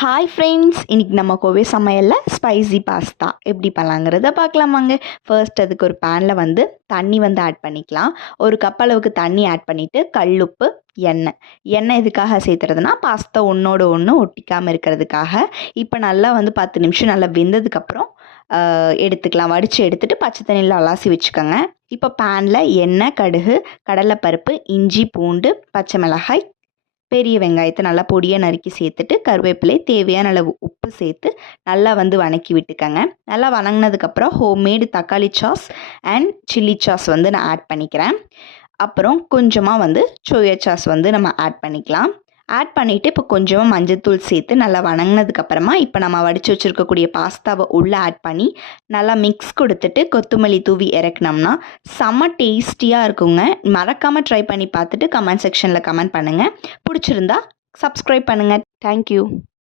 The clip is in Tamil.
ஹாய் ஃப்ரெண்ட்ஸ், இன்றைக்கி நம்ம கோவை சமையலில் ஸ்பைசி பாஸ்தா எப்படி பண்ணலாங்கிறத பார்க்கலாமாங்க. ஃபர்ஸ்ட் அதுக்கு ஒரு பேனில் தண்ணி ஆட் பண்ணிக்கலாம். ஒரு கப் அளவுக்கு தண்ணி ஆட் பண்ணிவிட்டு கல்லுப்பு, எண்ணெய் எதுக்காக சேர்த்துறதுனா பாஸ்தா ஒன்றோட ஒன்று ஒட்டிக்காமல் இருக்கிறதுக்காக. இப்போ நல்லா 10 நிமிஷம் நல்லா வெந்ததுக்கப்புறம் எடுத்துக்கலாம். வடித்து எடுத்துகிட்டு பச்சை தண்ணியில் அலாசி வச்சுக்கோங்க. இப்போ பேனில் எண்ணெய், கடுகு, கடலைப்பருப்பு, இஞ்சி, பூண்டு, பச்சை மிளகாய், பெரிய வெங்காயத்தை நல்லா பொடியாக நறுக்கி சேர்த்துட்டு கருவேப்பிலை, தேவையான அளவு உப்பு சேர்த்து நல்லா வணக்கி விட்டுக்கங்க. நல்லா வணங்கினதுக்கப்புறம் ஹோம்மேடு தக்காளி சாஸ் அண்ட் சில்லி சாஸ் நான் ஆட் பண்ணிக்கிறேன். அப்புறம் கொஞ்சமாக சோயா சாஸ் நம்ம ஆட் பண்ணிக்கலாம். ஆட் பண்ணிவிட்டு இப்போ கொஞ்சமாக மஞ்சள்தூள் சேர்த்து நல்லா வணங்கினதுக்கப்புறமா இப்போ நம்ம வடித்து வச்சுருக்கக்கூடிய பாஸ்தாவை உள்ளே ஆட் பண்ணி நல்லா மிக்ஸ் கொடுத்துட்டு கொத்தமல்லி தூவி இறக்குனோம்னா செம்ம டேஸ்டியாக இருக்குங்க. மறக்காமல் ட்ரை பண்ணி பார்த்துட்டு கமெண்ட் செக்ஷனில் கமெண்ட் பண்ணுங்கள். பிடிச்சிருந்தா சப்ஸ்கிரைப் பண்ணுங்கள். தேங்க்யூ.